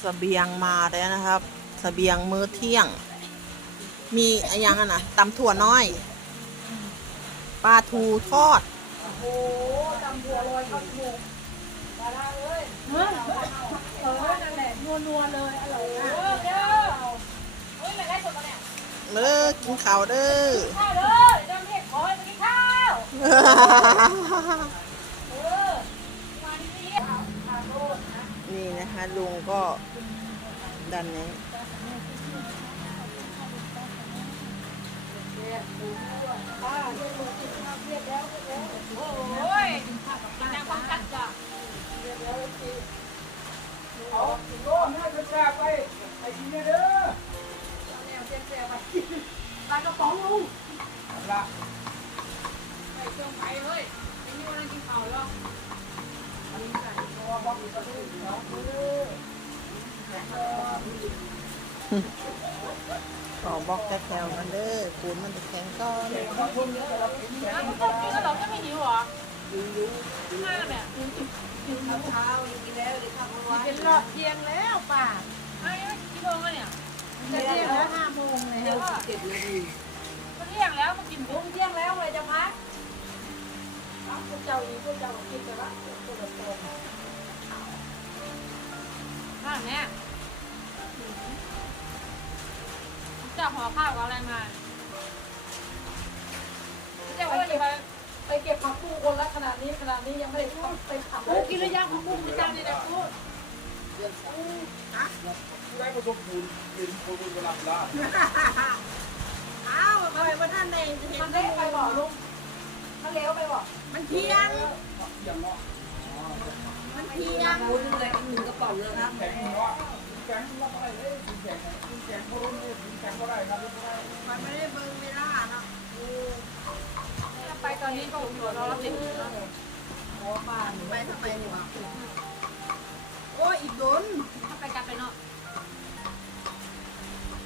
เสบียงมาแล้วนะครับเสบียงมื้อเที่ยง มีอะไรยังอะนะตำถั่วน้อยปลาทูทอดโอ้โหตำบัวลอยข้าวเหนียวปลาร้เอ้ยเออเออนั่นแหละนัวๆเลย อร่อยมากเออเด้อเฮ้ยไม่ได้สดปะเนี่ยเด้อกินข้าวเด้อข้าวเด้อเดี๋ยวเรียกขอให้กินข้าว đàn này. nó có luôn Là Mày trông mày ơi Anh như đang chinh khảo luôn Anh như ข้าวข้าวโลดนะนี่นะคะลุงก็ดันนี้ป้าเรียกมากินข้าวเรียกแล้วเรียกแล้วโอ้ยกินข้าวกับปลาความกัดจ้ะเรียกแล้วสิเอาโล่ให้กระแจไปไอ้ทีนี้เด้อแนวเจ๊ๆไปปลา กระป๋องลุงละไปเครื่องไปเฮ้ยไอ้นี่วันนั้นกินข้าวแล้วตัวบอกอีกตัวนึงเนาะขอบอกแคลมันเด้อปูนมันจะแข็งก้อนข้าวต้มเนี่ยเรากินแล้วมันต้องกินแล้วเราจะไม่หิวเหรอทำไมล่ะเนี่ยเช้ายังกินแล้วเดี๋ยวทำเมื่อวานเป็นรอบเที่ยงแล้วป่าไอ้กี่โมงแล้วเนี่ยจะเที่ยงแล้วห้าโมงแล้เที่ยววเจ็ดนาทีก็เที่ยงแล้วมากินพุ่งเที่ยงแล้วเลยจะพักพวกเจ้าอีกพวกเจ้ากินแต่ละตัวละตัวข้าวเนี่ยเจ้าห่อข้าวกับอะไรมาเจ้าว่าจะไปไปเก็บผักบุ้งคนละขนาดนี้ขนาดนี้ยังไม่ได้ทำไปขับกูกินระยะของกูไม่ได้เลยนะกูได้ผสมปูนเป็นปูนกระลำละอ้าวทำไมมันท่านในเห็นมันเละไปบอกลุงมันเลี้ยวไปบอกมันเที่ยงอย่างเนาะมันเที่ยงปูนอะไรอีกหนึ่งกระป๋องนะครับแข็งเนาะ แข็งเราก็ได้เลยแข็งแข็งเขารุ่นนี้แข็งก็ได้ครับไม่ได้มันไม่ได้เบิ่งเวลาเนาะไปตอนนี้ก็หัวเราะติดหัวบ้านไปทำไมหัวโอ้อีกโดนถ้าไปกันไปเนาะ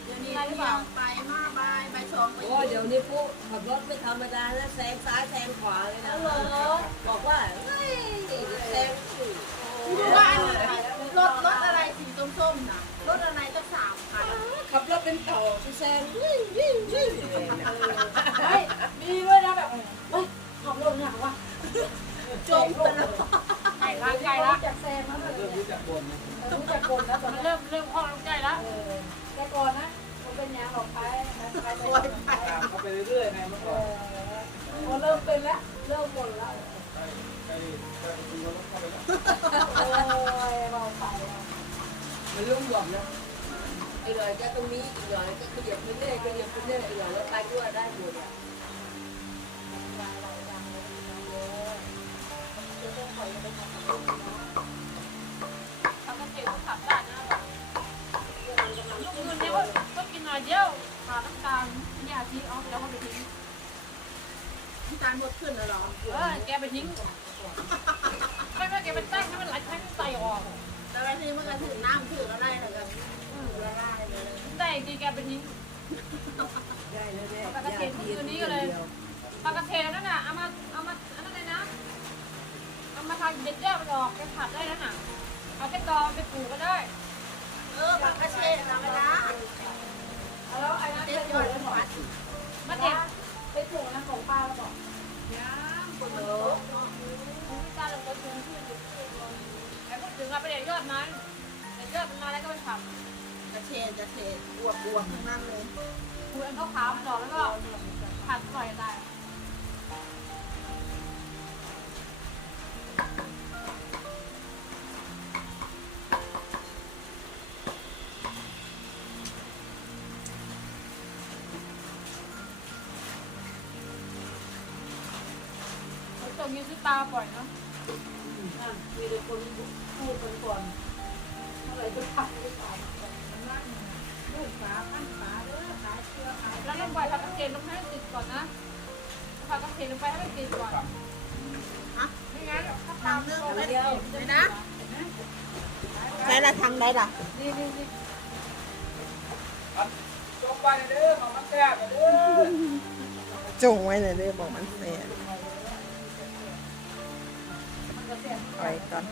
เดี๋ยวนี้เที่ยงไปมาบายบายสองไปโอ้เดี๋ยวนี้ปุ๊ขับรถไม่ธรรมดานะแซงซ้ายแซงขวาเลยนะบอกว่าเฮ้ยแซงว่าอันนี้รถรถอะไร สีส้มๆนะรถอะไรตั้งสามคันขับรถเป็นต่อแซงวิ่งวิ่งวิ่งเฮ้ยมีด้วยนะแบบเฮ้ยขับรถเนี่ยวะจมไปแล้วไก่ละไก่รู้ละจักแซงแล้วเลยเริ่มรู้จักบนรู้จักคนแล้วตอนมันนี้เริ่มเริ่มคล่องลงใจแล้วเออแต่ก่อนนะมันเป็นยางหลอกไปไปไปไปเขาไปเรื่อยๆนะมันเอก็อพอเริ่มเป็นแล้วเริ่มบ่นแล้วไปไปไปดูรถเข้าไปแล้วโอ้ยเราไป มันรุ่มหลอมนะไอ้หน่อยก็ตรงนี้อีกหน่อยก็ขยับไปเรื่อยขยับไปเรื่อยไอ้หน่อยแล้วไปด้วยได้หมดอะเขาก็เก่งขับได้นะลูกเงินเนี่ยก็กินหน่อยเดียวขาน้ำตาลยาชีเอาไปแล้วก็ไปทิ้งน้ำตาลหมดขึ้นแล้วเหรอเออแกไปทิ้ง เอาไปตอไปปลูกก็ได้ เออปลากระเชษธรรมดาแล้วไอ้นั่นเด็เป็ดนยยออดดเป็นฟัดมาเด็ดเป็นถูกนะของป้าแล้วบอกย่างคนเยอะไม่กล้าลงไปถึงที่อยู่ที่ก่อนแต่พูดถึงเอาไปเด็ดยอดมันเด็ดยอดมันมาแล้วก็ไปผัดกระเชษกระเชษอวบอวบทั้งนั้นเลยขูดอันขาวๆมันออกแล้วก็ผัดปล่อยได้ ตรงนี้ซื้อตาปล่อยเนาะมีแต่คนพูดกันก่อนเมื่อไหร่จะผักไม่ตายลูกฝาพันฝาเด้อขายเชื่อขายแล้วต้องปล่อยผักกระเทียมลงให้ติดก่อนนะผักกระเทียมลงไปให้มันติดก่อนไม่งั้นถ้าตามเรื่องก่อนเลยเลยนะใช้ละทางใดล่ะนี่นี่นี่จบไปเด้อของมันแซ่เด้อจงไว้เลยเด้อบอกมันเสีย ไปก่อน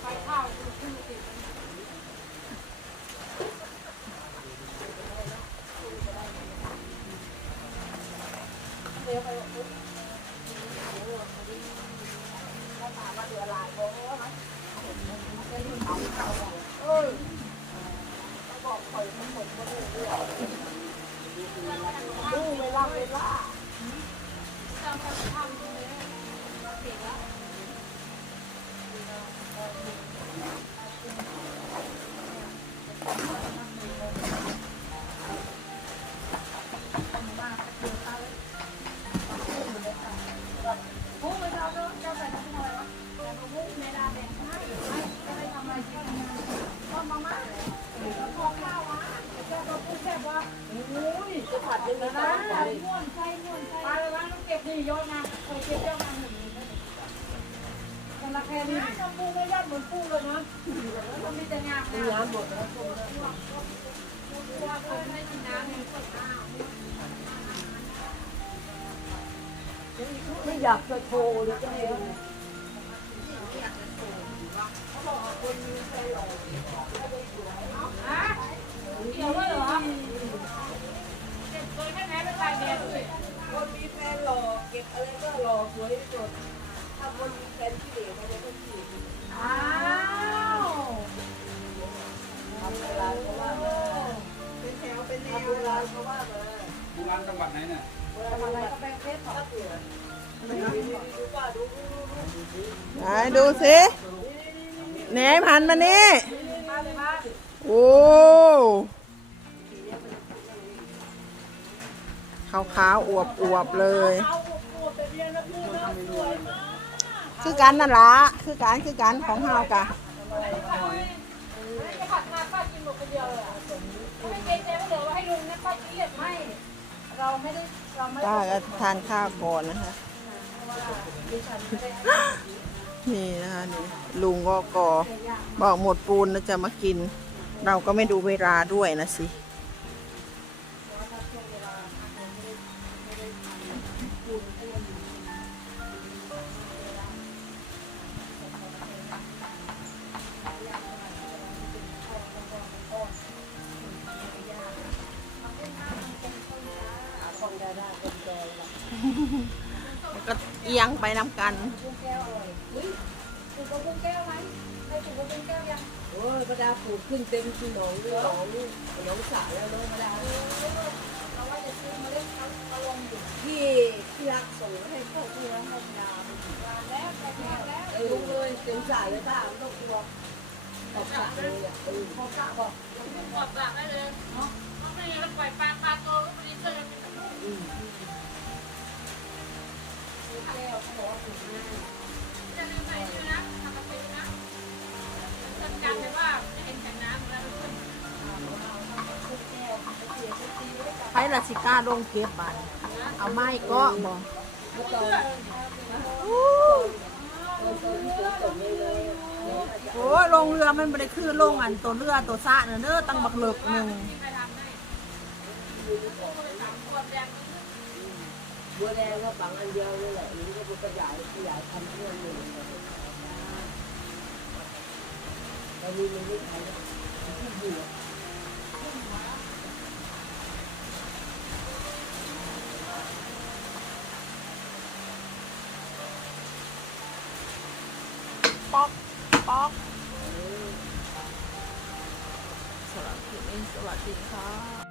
ไปข้าวคือขึ้นติด เวลา ค่นี้น้ำปูไม่ยอดเหมือนปูเลยนะแล้วมันมีแต่งามมีงน้ำหมดแล้วตัวคนไม่กินน้ำเนี่ยไม่อยากจะโชว์เลยจ้ะ ร้านจังหวัดไหนเนี่ยเวลาทำอะไรก็แบ่งเพศของเขาเปลี่ยนดูป้าดูดูดูดูไหนดูสิแหนมหันมานี่มาเลยมาโอ้ขาวขาวๆอวบอวบๆเลยเอาอวบๆแต่เรียนแล้วพูดนะสวยมากคือกันนั่นละคือกันคือกันของเฮากะจะผัดมาป้ากินหมดคนเดียวเลยอะไม่เกรงใจว่าเหลือ ไม่ได้เราไม่ได้ป้าก็ทานข้าวก่อนนะคะนี่นะคะนี่ลุงก็กอบอกหมดปูนแล้วจะมากิน เราก็ไม่ดูเวลาด้วยนะสิ ก็เอียงไปนำกันถุงแก้วไหมใครถูกกับกุ้งแก้วยังโอ้ยประดาปลูกขึ้นเต็มที่หนองด้วยหนองหนองสระแล้วเนาะประดาเราว่าจะซื้อมาเล่นเขาเขาลงอยู่ที่ที่รักส่งให้พ่อที่รักให้ประดาร้าแล้วก้วแล้วเออลงเลยเต็มสระเลยป้าไม่ต้องกลัวตบสระเลยอะเออพอสระบอกปลดปากได้เลยเนาะเพราะไม่งั้นปล่อยปลาปลาโตก็ไม่ได้เจอกันอืม แก้วเขาบอกว่าถูกมากจะลืมใส่ชื่อนะทำมาเป็นนะจำกันเลยว่าไม่เห็นแข็งน้ำแล้วเพื่อนกุ้งแก้วไปละสิก้าลงเก็บบัตรเอาไม้ก็บอกเมื่อกโอ้ยลงเรือมันไม่ได้คือลงอันตัวเรือตัวซะเนอะเด้อตั้งบักเลิกหนึ่ง บัวแดงก็ฝังอันเดียวนี่แหละนี่ก็เป็นขยายขยายทำเรื่องหนึ่งตอนนี้มันไม่ขายแล้วที่บัวป๊อกป๊อกสวัสดีสวัสดีค่ะ